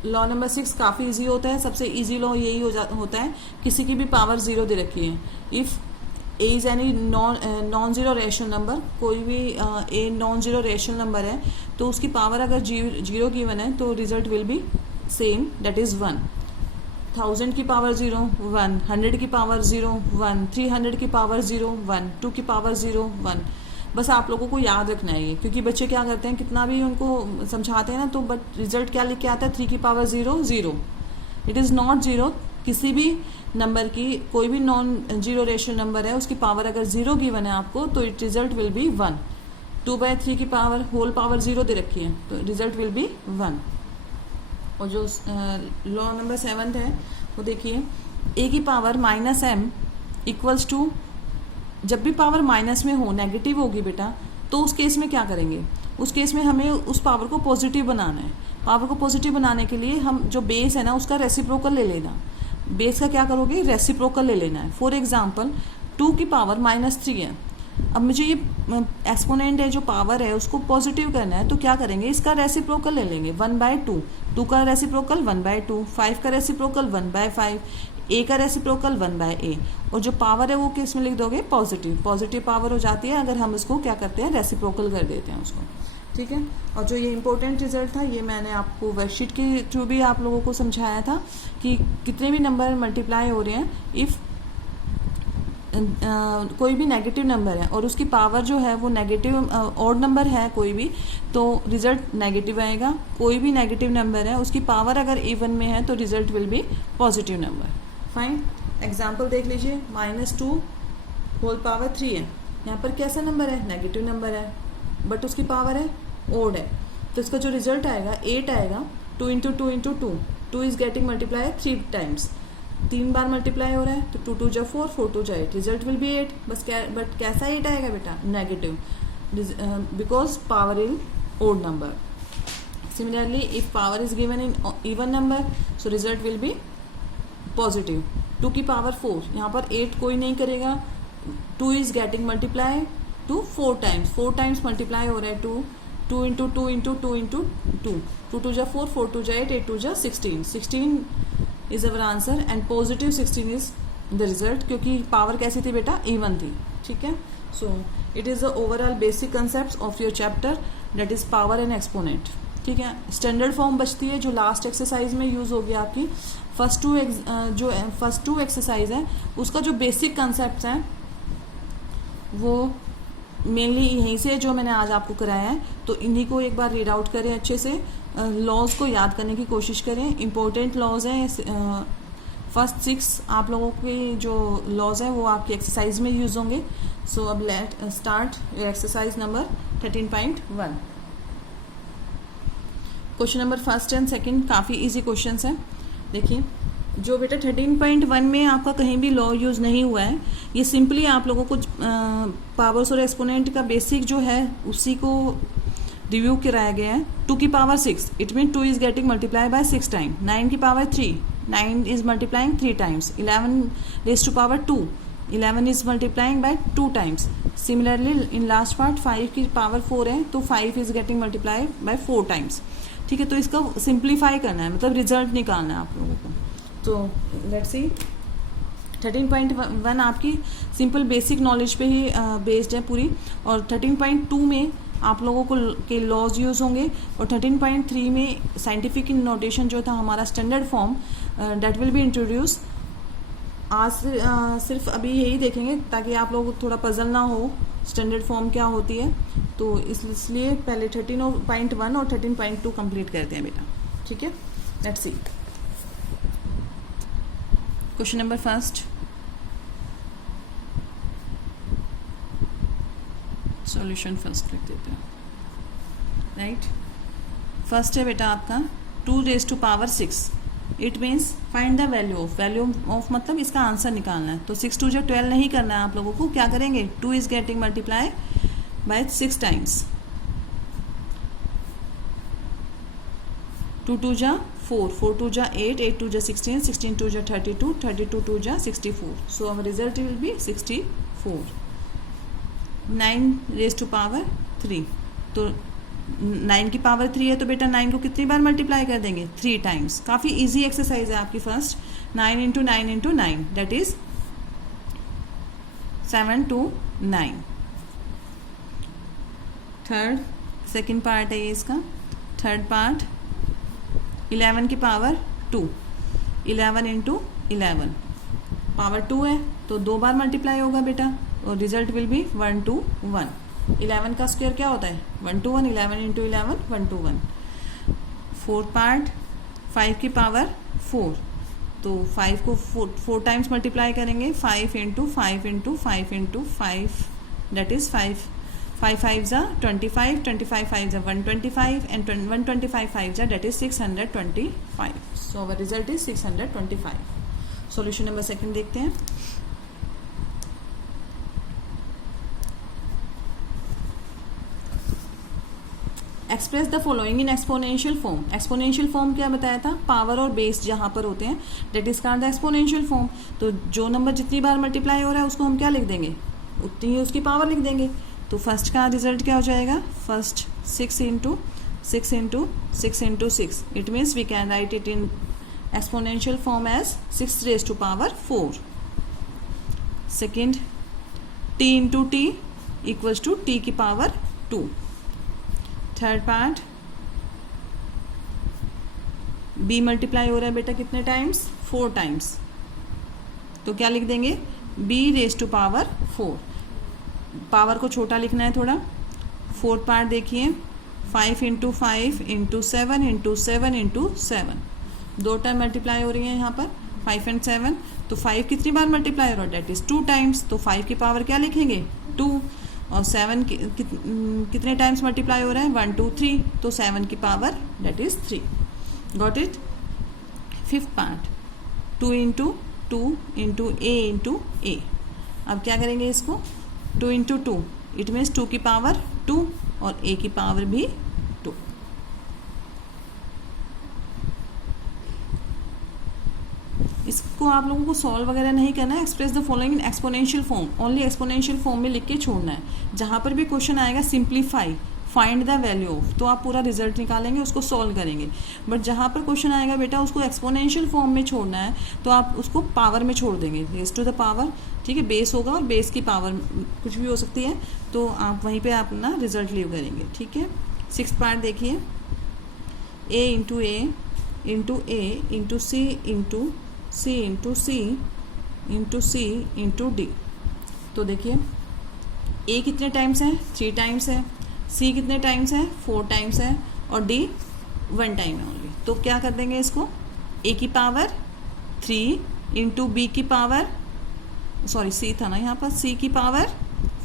लॉ नंबर 6 काफी इजी होता है. सबसे इजी लॉ यही होता है, किसी की भी पावर 0 दे रखी है. If A is any non zero rational number, कोई भी A non zero rational number है तो उसकी पावर अगर 0 गिवन है तो result will B same, that is 1. 1000 की पावर 0 1, 100 की पावर 0 1, 300 की पावर 0 1, 2 की पावर 0 1. बस आप लोगों को याद रखना है ये, क्योंकि बच्चे क्या करते हैं कितना भी उनको समझाते हैं ना तो बट रिजल्ट क्या लिख के आता है 3 की पावर 0 0. It is not 0. किसी भी नंबर की कोई भी नॉन जीरो रेशनल नंबर है उसकी पावर अगर 0 गिवन है आपको तो इट रिजल्ट विल बी 1. 2/3 की पावर होल पावर 0 दे रखी है तो रिजल्ट विल बी 1. और जो लॉ नंबर 7 है वो देखिए, ए की पावर -m इक्वल्स टू, जब भी पावर माइनस में हो नेगेटिव होगी बेटा तो उस केस में क्या करेंगे, उस केस में हमें उस पावर को पॉजिटिव बनाना है. पावर को पॉजिटिव बनाने के लिए हम जो बेस है ना उसका रेसिप्रोकल ले लेना. बेस का क्या करोगे रेसिप्रोकल ले लेना है. फॉर एग्जाम्पल 2 की पावर -3 है. अब मुझे ये एक्सपोनेंट है जो पावर है उसको पॉजिटिव करना है तो क्या करेंगे इसका रेसिप्रोकल ले लेंगे 1/2. 2 का रेसिप्रोकल 1/2, 5 का रेसिप्रोकल 1/5, ए का रेसिप्रोकल 1/a. और जो पावर है वो किस में लिख दोगे पॉजिटिव पावर हो जाती है अगर हम इसको क्या करते हैं रेसिप्रोकल कर देते हैं उसको. ठीक है. और जो ये इंपॉर्टेंट रिजल्ट था ये मैंने आपको वर्कशीट के थ्रू भी आप लोगों को समझाया था कि कितने भी नंबर मल्टीप्लाई हो रहे हैं, इफ़ कोई भी नेगेटिव नंबर है और उसकी पावर जो है वो नेगेटिव ऑड नंबर है कोई भी तो रिजल्ट नेगेटिव आएगा. कोई भी नेगेटिव नंबर है उसकी पावर अगर इवन में है तो result will be positive number. Fine. Example देख लीजिए, -2 होल पावर 3 है. यहाँ पर कैसा नंबर है नेगेटिव नंबर है बट उसकी पावर है ओड है तो इसका जो रिजल्ट आएगा 8 आएगा. 2 × 2 × 2, 2 is getting multiply 3 times. 3 bar multiply हो रहा है तो 2 2 जा 4, 4 2 जा 8, रिजल्ट विल बी 8. बस बट कैसा 8 आएगा बेटा negative, because power in odd number. Similarly if power is given in even number so result will be positive. 2 की पावर 4, यहाँ पर 8 कोई नहीं करेगा. 2 is getting multiply two 4 times. 4 times multiply हो रहा है 2 2 × 2 × 2 × 2, 2 2 जा 4, 4 2 जा 8, 8 2 जा 16. 16 is our answer and positive 16 is the result, क्योंकि पावर कैसी थी बेटा इवन थी. ठीक है. So it is the overall basic concept of your chapter that is power and exponent. ठीक है. स्टैंडर्ड फॉर्म बचती है जो लास्ट एक्सरसाइज में यूज होगी आपकी. फर्स्ट टू एक्सरसाइज है उसका जो बेसिक कंसेप्ट हैं वो मेनली यहीं से जो मैंने आज आपको कराया है तो इन्हीं को एक बार रीड आउट करें अच्छे से. लॉज को याद करने की कोशिश करें. इंपॉर्टेंट लॉज हैं. फर्स्ट 6 आप लोगों के जो लॉज हैं वो आपकी एक्सरसाइज में यूज होंगे. सो अब let start exercise number 13.1. Question number first and second काफ़ी इजी क्वेश्चंस हैं. देखिए, जो बेटा 13.1 में आपका कहीं भी लॉ यूज़ नहीं हुआ है, ये सिंपली आप लोगों को पावर्स और एक्सपोनेंट का बेसिक जो है उसी को रिव्यू कराया गया है. 2 की power 6, it mean 2 is getting multiply by 6 time. 9 की power 3, 9 is multiplying 3 times. 11 raise to power 2, 11 is multiplying by 2 times. Similarly in last part 5 की पावर 4 है तो 5 is getting multiply by 4 times. ठीक है. तो इसका सिंप्लीफाई करना है, मतलब रिजल्ट निकालना है आप लोगों को. तो लेट्स सी 13.1 आपकी सिंपल बेसिक नॉलेज पे ही बेस्ड है पूरी. और 13.2 में आप लोगों को के लॉज यूज होंगे. और 13.3 में साइंटिफिक नोटेशन जो था हमारा standard form that will be introduce. आज सिर्फ अभी यही देखेंगे ताकि आप लोग थोड़ा पजल ना हो स्टैंडर्ड फॉर्म क्या होती है. तो इसलिए पहले 13.1 और 13.2 कंप्लीट करते हैं बेटा. ठीक है. Let's see question number first. Solution first लिख देते हैं, राइट। फर्स्ट है बेटा आपका 2 raised to power 6, it means find the value of मतलब इसका आंसर निकालना है। तो 6 2 12 नहीं करना है आप लोगों को, क्या करेंगे 2 is getting multiply by 6 times, 2 2 4, 4 2 8, 8 2 16, 16 2 32, 32 2 64, so our result will be 64। 9 raised to power 3, तो 9 की पावर 3 है तो बेटा 9 को कितनी बार मल्टीप्लाई कर देंगे 3 टाइम्स। काफ़ी इजी एक्सरसाइज है आपकी first. 9 into 9 into 9 that is 729। Third second part है ये इसका। थर्ड पार्ट 11 की पावर 2, 11 इंटू 11 पावर 2 है तो 2 बार मल्टीप्लाई होगा बेटा और रिजल्ट विल बी 1 to 1। 11 का स्क्वायर क्या होता है 1 to 1, 11 into 11 1 to 1। Fourth part 5 की पावर 4, तो 5 को 4 टाइम्स मल्टीप्लाई करेंगे, 5 into 5 into 5 into 5 that is 5 5 जा 25, 25 5 जा 125 एंड 125 5 जा that is 625। So our result is 625। Solution number second देखते हैं। Express the following in exponential form. Exponential form क्या बताया था, पावर और बेस जहां पर होते हैं that is called the exponential form. तो जो नंबर जितनी बार मल्टीप्लाई हो रहा है उसको हम क्या लिख देंगे, उतनी ही उसकी पावर लिख देंगे। तो फर्स्ट का रिजल्ट क्या हो जाएगा, first 6 into 6 into 6 into 6, it means we can write it in exponential form as 6 raised to power 4। Second t into T equals to t की power 2। Third part b multiply हो रहा है बेटा कितने टाइम्स 4 टाइम्स, तो क्या लिख देंगे b raised to power 4। Power को छोटा लिखना है थोड़ा। फोर्थ पार्ट देखिए 5 into 5 into 7 into 7 into 7, 2 time multiply हो रही है यहाँ पर 5 एंड 7, तो 5 कितनी बार मल्टीप्लाई हो रहा है दैट इज 2 टाइम्स, तो 5 की पावर क्या लिखेंगे 2 और 7 कितने टाइम्स मल्टीप्लाई हो रहा है 1 2 3, तो 7 की power that is 3। Got it. Fifth part 2 into 2 into A into a. अब क्या करेंगे इसको 2 इंटू 2, इट मीन्स 2 की पावर 2 और a की पावर भी 2। इसको आप लोगों को सॉल्व वगैरह नहीं करना है, express the following in exponential form, only exponential form में लिख के छोड़ना है। जहां पर भी क्वेश्चन आएगा simplify find the value of, तो आप पूरा रिजल्ट निकालेंगे उसको सॉल्व करेंगे। बट जहाँ पर क्वेश्चन आएगा बेटा उसको एक्सपोनेंशियल फॉर्म में छोड़ना है तो आप उसको पावर में छोड़ देंगे, रेज टू द पावर, ठीक है। बेस होगा और बेस की पावर कुछ भी हो सकती है, तो आप वहीं पे अपना रिजल्ट लीव करेंगे, ठीक है। सिक्स्थ पार्ट देखिए a into A into A into C into C into C into C into D. तो देखिए a कितने टाइम्स है 3 टाइम्स है, c कितने टाइम्स है 4 टाइम्स है और d 1 टाइम है ओनली। तो क्या कर देंगे इसको a की पावर 3 इंटू बी की पावर, सॉरी c था ना यहाँ पर, c की पावर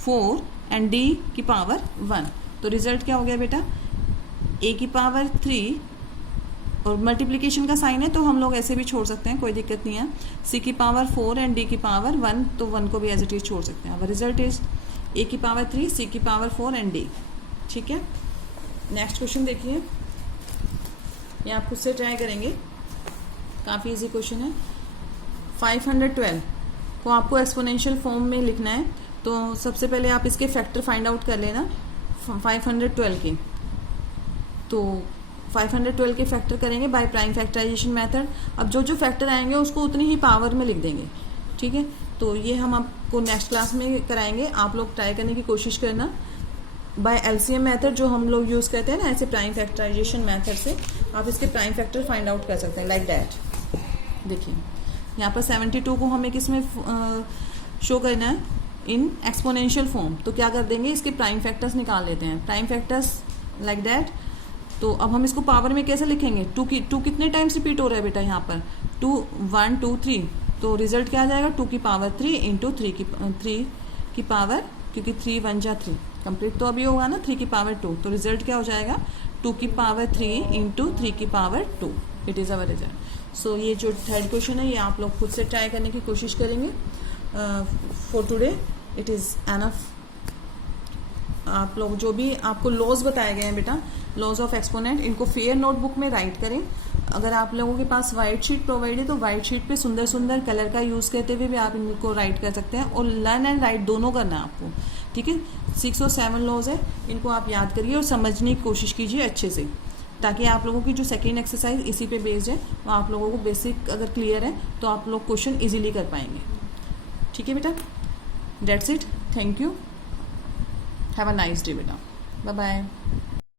4 एंड d की पावर 1। तो रिजल्ट क्या हो गया बेटा a की पावर 3 और मल्टीप्लिकेशन का साइन है तो हम लोग ऐसे भी छोड़ सकते हैं, कोई दिक्कत नहीं है। c की पावर 4 एंड d की पावर 1, तो 1 को भी एज इट इज छोड़ सकते हैं। अब रिजल्ट इज a की पावर 3 c की पावर 4 एंड d, ठीक है। नेक्स्ट क्वेश्चन देखिए, ये आप खुद से ट्राई करेंगे, काफ़ी इजी क्वेश्चन है। 512 को आपको एक्सपोनेंशियल फॉर्म में लिखना है, तो सबसे पहले आप इसके फैक्टर फाइंड आउट कर लेना 512 के। तो 512 के फैक्टर करेंगे बाय प्राइम फैक्टराइजेशन मेथड। अब जो जो फैक्टर आएंगे उसको उतनी ही पावर में लिख देंगे, ठीक है। तो ये हम आपको नेक्स्ट क्लास में कराएंगे, आप लोग ट्राई करने की कोशिश करना। बाय एलसीएम मेथड जो हम लोग यूज़ करते हैं ना, ऐसे प्राइम फैक्टराइजेशन मेथड से आप इसके प्राइम फैक्टर फाइंड आउट कर सकते हैं, लाइक दैट। देखिए यहाँ पर 72 को हमें किसमें शो करना है, इन एक्सपोनेंशियल फॉर्म। तो क्या कर देंगे इसके प्राइम फैक्टर्स निकाल लेते हैं, प्राइम फैक्टर्स लाइक दैट। तो अब हम इसको पावर में कैसे लिखेंगे, 2 कितने टाइम्स रिपीट हो रहा है बेटा यहाँ पर 2 1 2 3, तो रिजल्ट क्या आ जाएगा 2 की पावर 3 इंटू 3 की पावर क्योंकि 3 1 जा 3 कंप्लीट तो अभी होगा ना 3 की पावर 2, तो रिजल्ट क्या हो जाएगा 2 की पावर 3 इंटू 3 की power 2, it is our result. So ये जो थर्ड क्वेश्चन है ये आप लोग खुद से ट्राई करने की कोशिश करेंगे। For today it is enough. आप लोग जो भी आपको लॉज बताए गए हैं बेटा, लॉज ऑफ एक्सपोनेंट, इनको फेयर नोटबुक में राइट करें। अगर आप लोगों के पास वाइट शीट प्रोवाइड है तो वाइट शीट पे सुंदर सुंदर कलर का यूज़ करते हुए भी आप इनको राइट कर सकते हैं, और लर्न एंड राइट दोनों करना है आपको, ठीक है। 6 और 7 लॉज है, इनको आप याद करिए और समझने की कोशिश कीजिए अच्छे से, ताकि आप लोगों की जो सेकेंड एक्सरसाइज इसी पे बेस्ड है, वो आप लोगों को बेसिक अगर क्लियर है तो आप लोग क्वेश्चन ईजिली कर पाएंगे, ठीक है बेटा। That's it, thank you, have a nice day बेटा, बाय बाय।